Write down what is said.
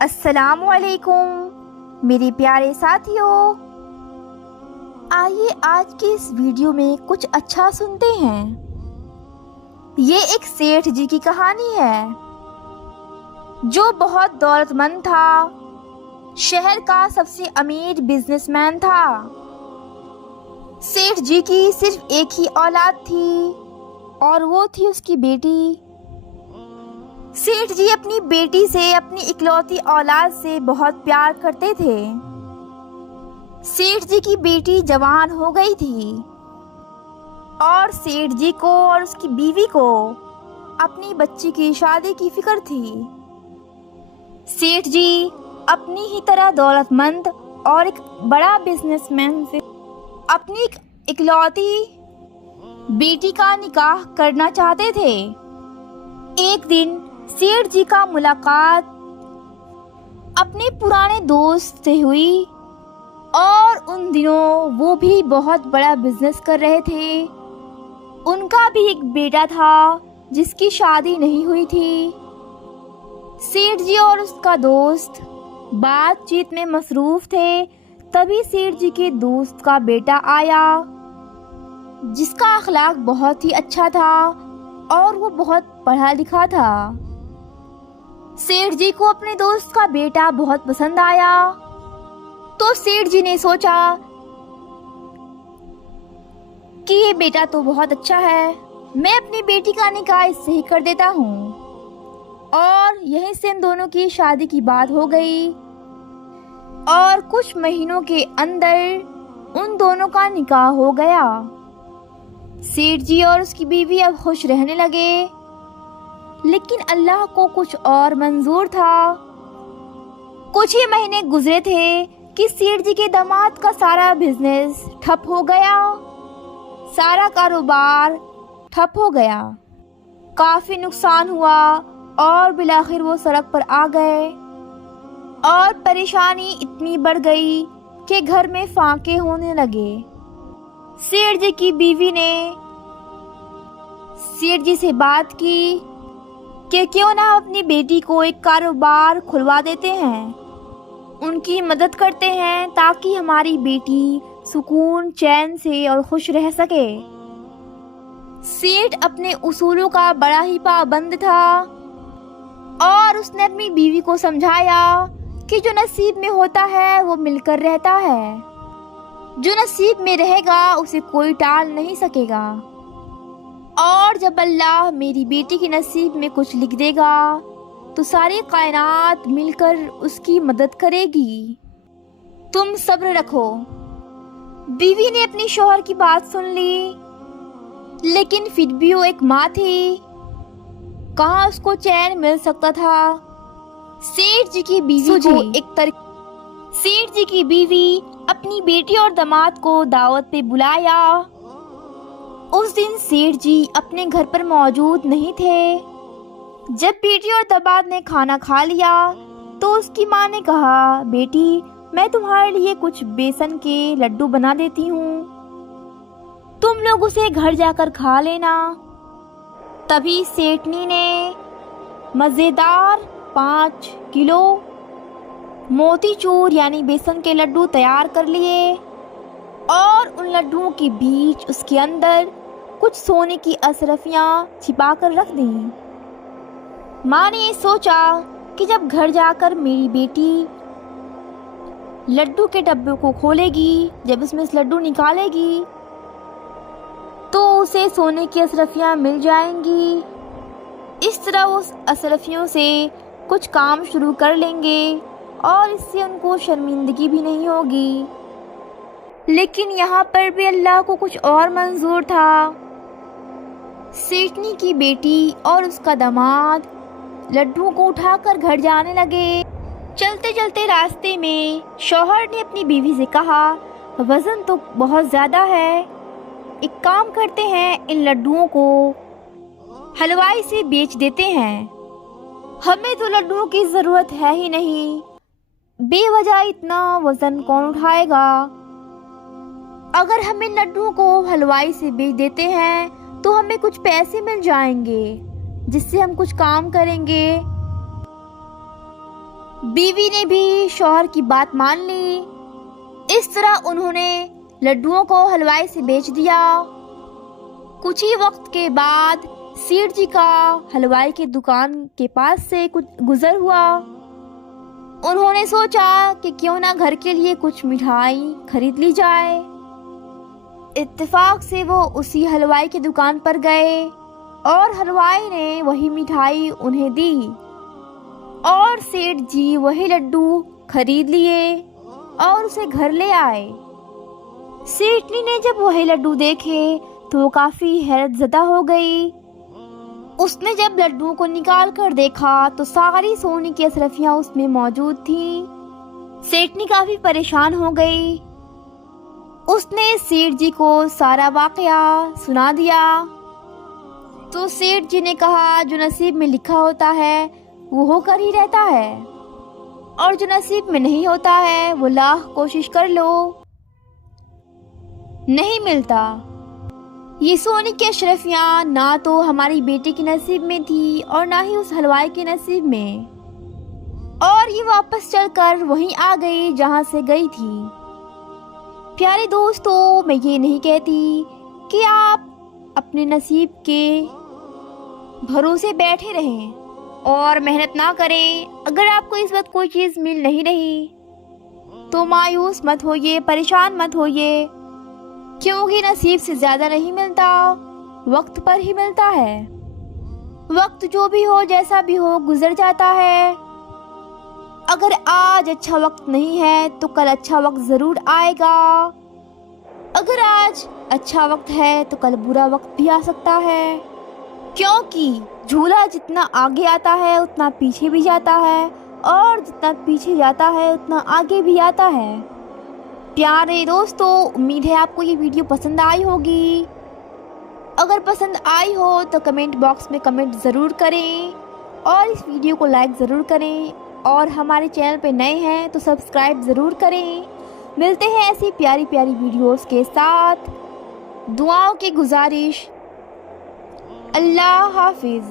अस्सलामुअलैकुम मेरे प्यारे साथियों, आइए आज की इस वीडियो में कुछ अच्छा सुनते हैं। ये एक सेठ जी की कहानी है जो बहुत दौलतमंद था। शहर का सबसे अमीर बिजनेसमैन था। सेठ जी की सिर्फ एक ही औलाद थी और वो थी उसकी बेटी। सेठ जी अपनी बेटी से, अपनी इकलौती औलाद से बहुत प्यार करते थे। सेठ जी की बेटी जवान हो गई थी और सेठ जी को और उसकी बीवी को अपनी बच्ची की शादी की फिक्र थी। सेठ जी अपनी ही तरह दौलतमंद और एक बड़ा बिजनेसमैन से अपनी इकलौती बेटी का निकाह करना चाहते थे। एक दिन सेठ जी का मुलाकात अपने पुराने दोस्त से हुई और उन दिनों वो भी बहुत बड़ा बिजनेस कर रहे थे। उनका भी एक बेटा था जिसकी शादी नहीं हुई थी। सेठ जी और उसका दोस्त बातचीत में मसरूफ थे। तभी सेठ जी के दोस्त का बेटा आया जिसका अखलाक बहुत ही अच्छा था और वो बहुत पढ़ा लिखा था। सेठ जी को अपने दोस्त का बेटा बहुत पसंद आया तो सेठ जी ने सोचा कि ये बेटा तो बहुत अच्छा है, मैं अपनी बेटी का निकाह इससे ही कर देता हूँ। और यहीं से इन दोनों की शादी की बात हो गई और कुछ महीनों के अंदर उन दोनों का निकाह हो गया। सेठ जी और उसकी बीवी अब खुश रहने लगे, लेकिन अल्लाह को कुछ और मंजूर था। कुछ ही महीने गुजरे थे कि सेठ जी के दामाद का सारा बिजनेस ठप हो गया। सारा कारोबार ठप हो गया, काफी नुकसान हुआ और बिलाखिर वो सड़क पर आ गए और परेशानी इतनी बढ़ गई कि घर में फाके होने लगे। सेठ जी की बीवी ने सेठ जी से बात की कि क्यों ना अपनी बेटी को एक कारोबार खुलवा देते हैं, उनकी मदद करते हैं ताकि हमारी बेटी सुकून चैन से और खुश रह सके। सेठ अपने उसूलों का बड़ा ही पाबंद था और उसने अपनी बीवी को समझाया कि जो नसीब में होता है वो मिलकर रहता है, जो नसीब में रहेगा उसे कोई टाल नहीं सकेगा। और जब अल्लाह मेरी बेटी के नसीब में कुछ लिख देगा तो सारी कायनात मिलकर उसकी मदद करेगी। तुम सब्र रखो। बीवी ने अपनी शौहर की बात सुन ली, लेकिन फिर भी वो एक माँ थी, कहाँ उसको चैन मिल सकता था। सेठ जी की बीवी सेठ जी की बीवी अपनी बेटी और दामाद को दावत पे बुलाया। उस दिन सेठ जी अपने घर पर मौजूद नहीं थे। जब बेटी और दामाद ने खाना खा लिया तो उसकी माँ ने कहा, बेटी मैं तुम्हारे लिए कुछ बेसन के लड्डू बना देती हूँ, तुम लोग उसे घर जाकर खा लेना। तभी सेठनी ने मज़ेदार 5 किलो मोतीचूर यानी बेसन के लड्डू तैयार कर लिए और उन लड्डुओं के बीच उसके अंदर कुछ सोने की अशरफियाँ छिपा कर रख दी। माँ ने सोचा कि जब घर जाकर मेरी बेटी लड्डू के डब्बे को खोलेगी, जब उसमें से लड्डू निकालेगी तो उसे सोने की अशरफियाँ मिल जाएंगी। इस तरह वो अशरफियों से कुछ काम शुरू कर लेंगे और इससे उनको शर्मिंदगी भी नहीं होगी। लेकिन यहाँ पर भी अल्लाह को कुछ और मंजूर था। सेठनी की बेटी और उसका दामाद लड्डुओं को उठाकर घर जाने लगे। चलते चलते रास्ते में शौहर ने अपनी बीवी से कहा, वज़न तो बहुत ज़्यादा है, एक काम करते हैं, इन लड्डुओं को हलवाई से बेच देते हैं, हमें तो लड्डुओं की ज़रूरत है ही नहीं, बेवजह इतना वज़न कौन उठाएगा। अगर हम इन लड्डुओं को हलवाई से बेच देते हैं तो हमें कुछ पैसे मिल जाएंगे जिससे हम कुछ काम करेंगे। बीवी ने भी शौहर की बात मान ली। इस तरह उन्होंने लड्डुओं को हलवाई से बेच दिया। कुछ ही वक्त के बाद सेठ जी का हलवाई की दुकान के पास से कुछ गुजर हुआ। उन्होंने सोचा कि क्यों ना घर के लिए कुछ मिठाई खरीद ली जाए। इत्तेफाक से वो उसी हलवाई की दुकान पर गए और हलवाई ने वही मिठाई उन्हें दी और सेठ जी वही लड्डू खरीद लिए और उसे घर ले आए। सेठनी ने जब वही लड्डू देखे तो वो काफी हैरत ज़दा हो गई। उसने जब लड्डुओं को निकाल कर देखा तो सारी सोने की अशरफियां उसमें मौजूद थीं। सेठनी काफी परेशान हो गई। उसने सेठ जी को सारा वाकया सुना दिया। तो सेठ जी ने कहा, जो नसीब में लिखा होता है वो होकर ही रहता है और जो नसीब में नहीं होता है वो लाख कोशिश कर लो नहीं मिलता। ये सोने की अशरफियाँ ना तो हमारी बेटी के नसीब में थी और ना ही उस हलवाई के नसीब में, और ये वापस चलकर वहीं आ गई जहां से गई थी। प्यारे दोस्तों, मैं ये नहीं कहती कि आप अपने नसीब के भरोसे बैठे रहें और मेहनत ना करें। अगर आपको इस वक्त कोई चीज़ मिल नहीं रही तो मायूस मत होइए, परेशान मत होइए, क्योंकि नसीब से ज़्यादा नहीं मिलता, वक्त पर ही मिलता है। वक्त जो भी हो, जैसा भी हो, गुजर जाता है। अगर आज अच्छा वक्त नहीं है तो कल अच्छा वक्त ज़रूर आएगा। अगर आज अच्छा वक्त है तो कल बुरा वक्त भी आ सकता है, क्योंकि झूला जितना आगे आता है उतना पीछे भी जाता है और जितना पीछे जाता है उतना आगे भी आता है। प्यारे दोस्तों, उम्मीद है आपको ये वीडियो पसंद आई होगी। अगर पसंद आई हो तो कमेंट बॉक्स में कमेंट ज़रूर करें और इस वीडियो को लाइक ज़रूर करें और हमारे चैनल पे नए हैं तो सब्सक्राइब ज़रूर करें। मिलते हैं ऐसी प्यारी प्यारी वीडियोस के साथ। दुआओं की गुजारिश। अल्लाह हाफिज़।